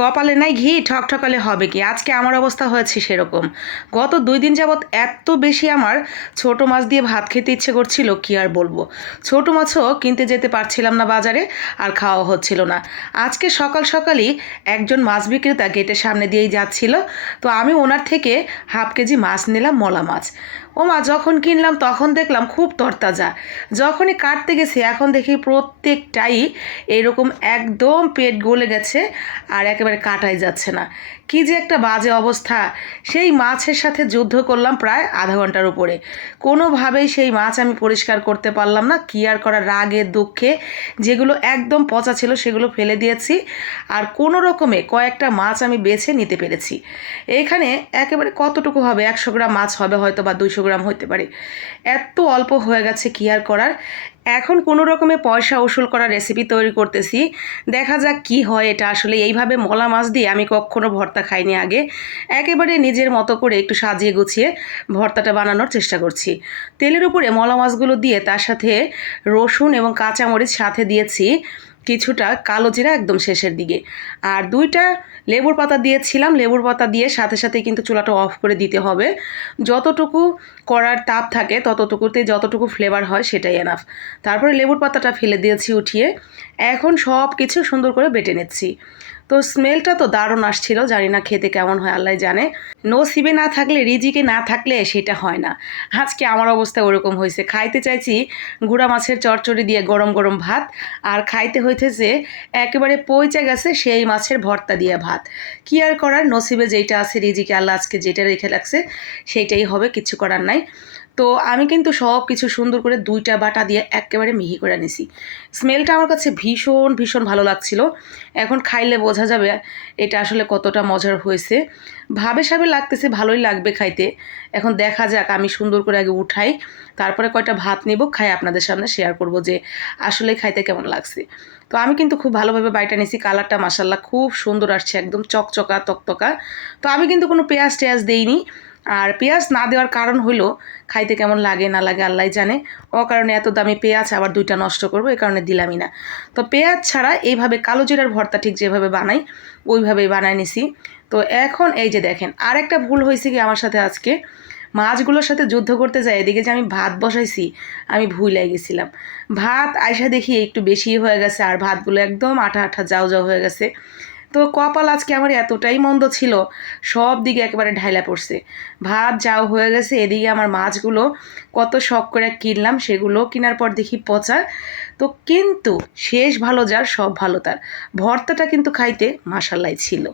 কপালে নাই ঘি, ঠকঠকালে হবে কি? আজকে আমার অবস্থা হয়েছে সেরকম। গত দুই দিন যাবৎ এত বেশি আমার ছোট মাছ দিয়ে ভাত খেতে ইচ্ছে করছিল, কি আর বলব? ছোট মাছও কিনতে যেতে পারছিলাম না বাজারে আর খাওয়া হচ্ছিল না। আজকে সকাল সকালই একজন মাছ বিক্রেতা গেটের সামনে দিয়েই যাচ্ছিল, তো আমি ওনার থেকে হাফ কেজি মাছ নিলাম, মলা মাছ। ও মা, যখন কিনলাম তখন দেখলাম খুব তরতাজা। যখনই কাটতে গেছে, এখন দেখি প্রত্যেকটাই এরকম একদম পেট গলে গেছে আর একেবারে কাটাই যাচ্ছে না। কি যে একটা বাজে অবস্থা। সেই মাছের সাথে যুদ্ধ করলাম প্রায় আধা ঘণ্টার উপরে। কোনোভাবেই সেই মাছ আমি পরিষ্কার করতে পারলাম না। কি আর করা রাগে, দুঃখে যেগুলো একদম পচা ছিল সেগুলো ফেলে দিয়েছি আর কোনো রকমে কয়েকটা মাছ আমি বেছে নিতে পেরেছি। এখানে একেবারে কতটুকু হবে? একশো গ্রাম মাছ হবে হয়তো বা দুইশো গ্রাম। হতে পারে। এত অল্প হয়ে গেছে কি আর করার? এখন কোনো রকমে পয়সা উসুল করার রেসিপি তৈরি করতেছি। দেখা যাক কি হয় এটা আসলে এইভাবে মলা মাছ দিয়ে আমি কখনো ভর্তা খাইনি আগে। একেবারে নিজের মতো করে একটু সাজিয়ে গুছিয়ে ভর্তাটা বানানোর চেষ্টা করছি। তেলের উপরে মলা মাছগুলো দিয়ে তার সাথে রসুন এবং কাঁচামরিচ সাথে দিয়েছি। কিছুটা কালো জিরা একদম শেষের দিকে। আর দুইটা লেবুর পাতা দিয়েছিলাম, লেবুর পাতা দিয়ে সাথে সাথে কিন্তু চুলাটা অফ করে দিতে হবে। যতটুকু করার তাপ থাকে, ততটুকুতে যতটুকু ফ্লেভার হয় সেটাই এনাফ তারপরে লেবুর পাতাটা ফেলে দিয়েছি উঠিয়ে। এখন সব কিছু সুন্দর করে বেটে নিচ্ছি। তো স্মেলটা তো দারুণ আসছিল, জানি না খেতে কেমন হয় আল্লাহ জানে। নসিবে না থাকলে, রিজিকে না থাকলে সেটা হয় না। আজকে আমার অবস্থা ওরকম হয়েছে। খাইতে চাইছি গুঁড়া মাছের চচ্চড়ি দিয়ে গরম গরম ভাত, আর খাইতে হইতেছে একেবারে পইচা গেছে সেই মাছের ভর্তা দিয়ে ভাত। কি আর করার? নসিবে যেটা আছে, রিজিকে আল্লাহ আজকে যেটা রেখে লাগছে সেইটাই হবে, কিছু করার নাই। তো আমি কিন্তু সব কিছু সুন্দর করে দুইটা বাটা দিয়ে একেবারে মিহি করে নিছি। স্মেলটা আমার কাছে ভীষণ ভীষণ ভালো লাগছিল। এখন খাইলে বোঝা যাবে এটা আসলে কতটা মজার হয়েছে। ভাবে সাবে লাগতেছে, ভালোই লাগবে খাইতে। এখন দেখা যাক, আমি সুন্দর করে আগে উঠাই, তারপরে কয়টা ভাত নিব, খাই আপনাদের সামনে শেয়ার করব যে আসলে খাইতে কেমন লাগছে। তো আমি কিন্তু খুব ভালোভাবে বাইটা নিছি, কালারটা মাসাল্লাহ খুব সুন্দর আসছে, একদম চকচকা, তকতকা। তো আমি কিন্তু কোনো পেঁয়াজ টেয়াজ দেইনি। আর পেঁয়াজ না দেওয়ার কারণ হলো খাইতে কেমন লাগে, না লাগে আল্লাহ জানে। ও কারণে এত দামি পেঁয়াজ আবার দুইটা নষ্ট করব এই কারণে দিলামই না। তো পেঁয়াজ ছাড়া এইভাবে কালো জিরার ভর্তা ঠিক যেভাবে বানাই, ওইভাবেই বানাই নিছি। তো এখন এই যে দেখেন আর একটা ভুল হয়েছে কি আমার সাথে আজকে? মাছগুলোর সাথে যুদ্ধ করতে যাই, এদিকে যে আমি ভাত বসাইছি, আমি ভুলাই গেছিলাম। ভাত আইসা দেখি একটু বেশি হয়ে গেছে, আর ভাতগুলো একদম আঠা আঠা, যাও যাও হয়ে গেছে। তো কপাল আজকে আমার এতটাই মন্দ ছিল, সব দিকে একেবারে ঢাইলা পড়ছে। ভাত যাও হয়ে গেছে, এদিকে আমার মাছগুলো কত শখ করে কিনলাম, সেগুলো কেনার পর দেখি পচা। তো কিন্তু শেষ ভালো যার, সব ভালো তার। ভর্তাটা কিন্তু খাইতে মাসাল্লাই ছিল।